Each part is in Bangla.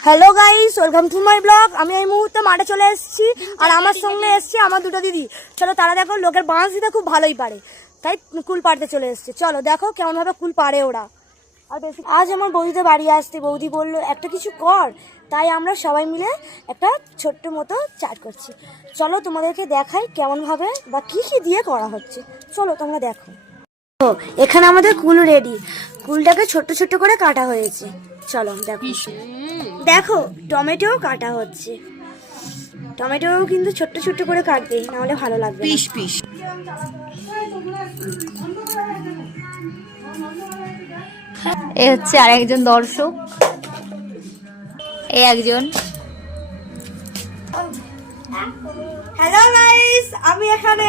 Hello guys, welcome to my blog. আমি এই মুহূর্তে মাঠে চলে এসেছি আর আমার সঙ্গে এসেছি আমার দুটো দিদি। চলো তারা দেখো লোকের বাঁশ দিতে খুব ভালোই পারে, তাই কুল পাড়তে চলে এসেছে। চলো দেখো কেমন ভাবে কুল পাড়ে ওরা। আর বেশি আজ আমার বৌদিতে বাড়ি আসতে, বৌদি বললো একটা কিছু কর, তাই আমরা সবাই মিলে একটা ছোট্ট মতো চাট করছি। চলো তোমাদেরকে দেখাই কেমন ভাবে বা কি কি দিয়ে করা হচ্ছে। চলো তোমরা দেখো। এখানে আমাদের কুল রেডি, কুলটাকে ছোট্ট ছোট্ট করে কাটা হয়েছে। চলো দেখো, দেখো টমেটো কাটা হচ্ছে। টমেটো কিন্তু ছোট্ট ছোট্ট করে কাটবে, নাহলে ভালো লাগবে। পিস পিস এ হচ্ছে আর একজন দর্শক, এই একজন। হ্যালো গাইস, আমি এখানে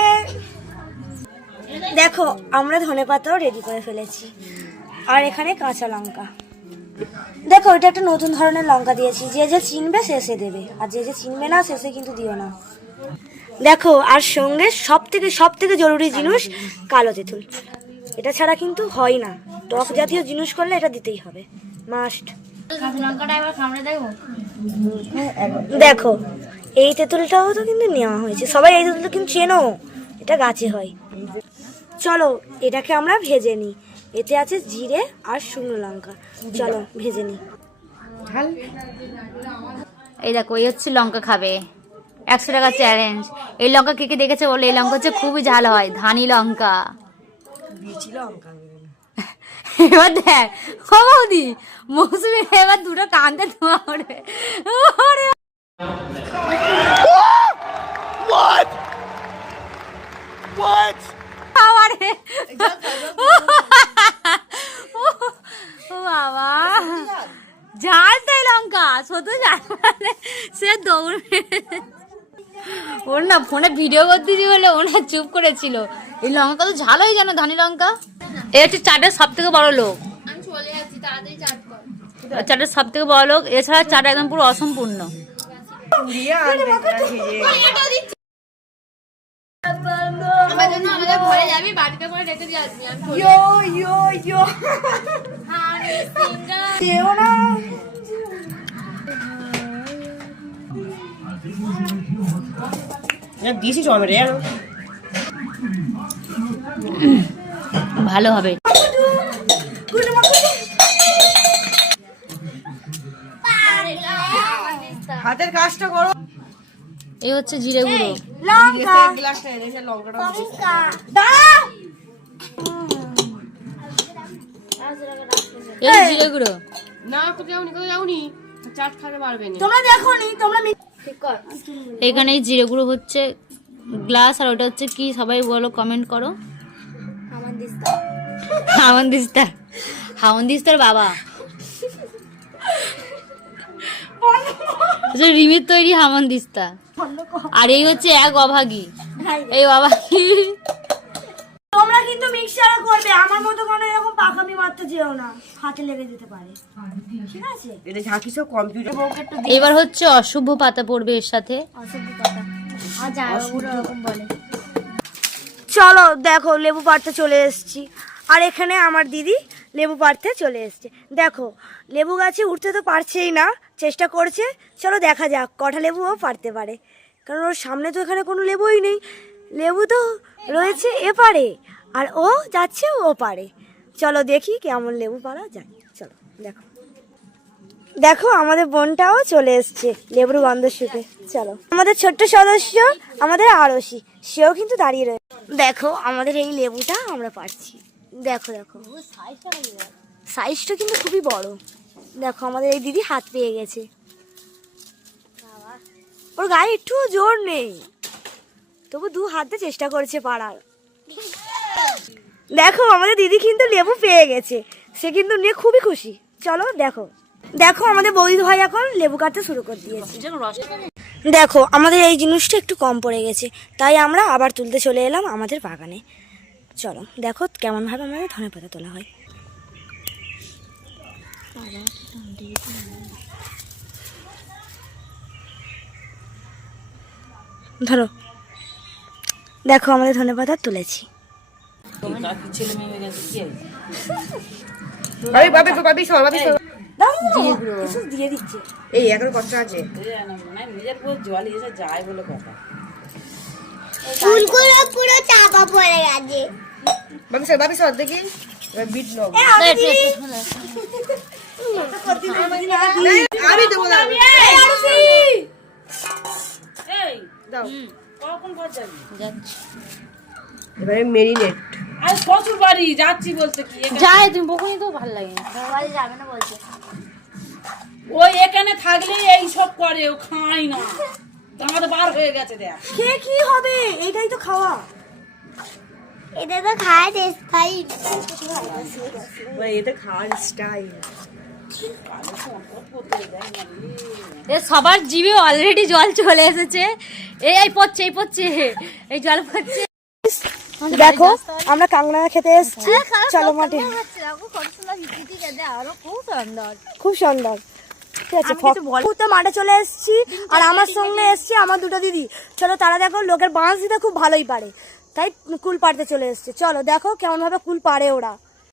দেখো আমরা ধনেপাতাও রেডি করে ফেলেছি, আর এখানে কাঁচা লঙ্কা। দেখো এটা একটা নতুন ধরনের লঙ্কা দিয়েছি, যে যে চিনবে শেষে দেবে, আর যে যে চিনবে না শেষে কিন্তু দিও না। দেখো আর সঙ্গে সব থেকে জরুরি জিনিস কালো তেঁতুল, এটা ছাড়া কিন্তু হয় না। টক জাতীয় জিনিস করলে এটা দিতেই হবে, মাস্ট। দেখো এই তেঁতুলটাও তো কিন্তু নেওয়া হয়েছে, সবাই এই তেঁতুলটা কিন্তু চেনো, এটা গাছে হয়। চলো এটাকে আমরা ভেজে নিই, এতে আছে জিরে আর শুকনো লঙ্কা। চলো ভেজে নিই। এই দেখো এই হচ্ছে লঙ্কা খাবে, 100 টাকা চ্যালেঞ্জ। এই লঙ্কা কে কে দেখেছে বলে, এই লঙ্কা হচ্ছে খুবই ঝাল হয়, ধানি লঙ্কা। এবার দেখ ও বৌদি, মৌসুমি এবার দুটো কান্দে ধোয়া ওরে। ও বাবা, ঝাল তাই লঙ্কা শুধু ঝাল, সে দৌড়। ওর না ফোনে ভিডিও করতেছি বলে ওনা চুপ করেছিল। এই লঙ্কা তো ঝাল হয়ে কেন, ধানি লঙ্কা। এই হচ্ছে চাটের সব থেকে বড় লোক, চাটের সব থেকে বড় লোক। এছাড়া চাট একদম পুরো অসম্পূর্ণ। ভালো হবে। হাতের কাজটা করো। এই হচ্ছে জিরে গুঁড়ো, এই জিরে গুঁড়ো। না তো যাওনি চাট খেতে পারবে না, তোমরা দেখো নি, তোমরা এখানে এই জিরে গুঁড়ো হচ্ছে গ্লাস, আর ওটা হচ্ছে কি সবাই বলো, কমেন্ট করো। হামন্দিস্তার বাবা, রিমির তৈরি হামন্দিস্তা। আর এই হচ্ছে এক অভাগী, এই অভাগী। তোমরা কিন্তু মিক্সার করবে, আমার মতো কোনো এরকম পাকামি মারতে যেও না, হাতে লেগে যেতে পারে, ঠিক আছে? এটা ঝাঁকি সব কম্পিউটার। এবার হচ্ছে অশুভ পাতা পড়বে এর সাথে। চলো দেখো লেবু পাড়তে চলে এসেছি, আর এখানে আমার দিদি লেবু পাড়তে চলে এসছে। দেখো লেবু গাছে উঠতে তো পারছেই না, চেষ্টা করছে। চলো দেখা যাক কটা লেবুও পারতে পারে, কারণ ওর সামনে তো এখানে কোনো লেবুই নেই, লেবু তো রয়েছে এপারে, আর ও যাচ্ছে ও পারে। চলো দেখি কেমন লেবু পাড়া যায়। চলো দেখো, দেখো আমাদের বোনটাও চলে এসছে লেবুর গন্ধ শুকে। চলো আমাদের ছোট্ট সদস্য আমাদের আরশি, সেও কিন্তু দাঁড়িয়ে রয়েছে। দেখো আমাদের এই লেবুটা আমরা পারছি। দেখো দেখো সাইজটা কিন্তু খুবই বড়। দেখো আমাদের এই দিদি হাত পেয়ে গেছে, ওর গায়ে একটু জোর নেই, তবু 2 হাতে চেষ্টা করেছে পাড়ার। দেখো আমাদের দিদি কিন্তু লেবু পেয়ে গেছে, সে কিন্তু নিয়ে খুবই খুশি। চলো দেখো, দেখো আমাদের বৌদি ভাই এখন লেবু কাটতে শুরু করে দিয়েছে। দেখো আমাদের এই জিনিসটা একটু কম পড়ে গেছে, তাই আমরা আবার তুলতে চলে এলাম আমাদের বাগানে। চলো দেখো কেমন ভাবে আমাদের ধনেপাতা তোলা হয়। ধরো, দেখো আমাদের ধনেপাতা তুলেছি। দাও, কিছু দিয়ে দিচ্ছে। এই এখন কষ্ট আছে। নিজের পুরো জল এসে যায় বলে কথা। ফুলগুলো পুরো চাপা পড়ে গেছে। বাপি সর দেখি। বিট লব। আমি দেবো না। দাও। কখন ঘর যাবি? এবারে মেরিনেট। আরে শ্বশুর বাড়ি যাচ্ছি বলতে কি যায় তুমি বকুনি তো ভালো লাগে না। যাবে না বলছে। ওই এখানে থাকলে এই সব করে, ও খায় না। দাঁত বার হয়ে গেছে দেখ। খেয়ে কি হবে, এটাই তো খাওয়া। এটা তো খায় স্থায়ী। এটা খাওয়ার স্টাইল। এ সবার জিভে অলরেডি জল চলে এসেছে। এই পড়ছে এই জল পড়ছে। দেখো আমরা কাঁকড়া খেতে এসেছি, চলো মাঠে। খুব সুন্দর, ঠিক আছে। তো মাঠে চলে এসেছি, আর আমার সঙ্গে এসছে আমার দুটো দিদি। চলো তারা দেখো লোকের বাঁশ দিতে খুব ভালোই পারে, তাই কুল পাড়তে চলে এসছে। চলো দেখো কেমন ভাবে কুল পাড়ে ওরা।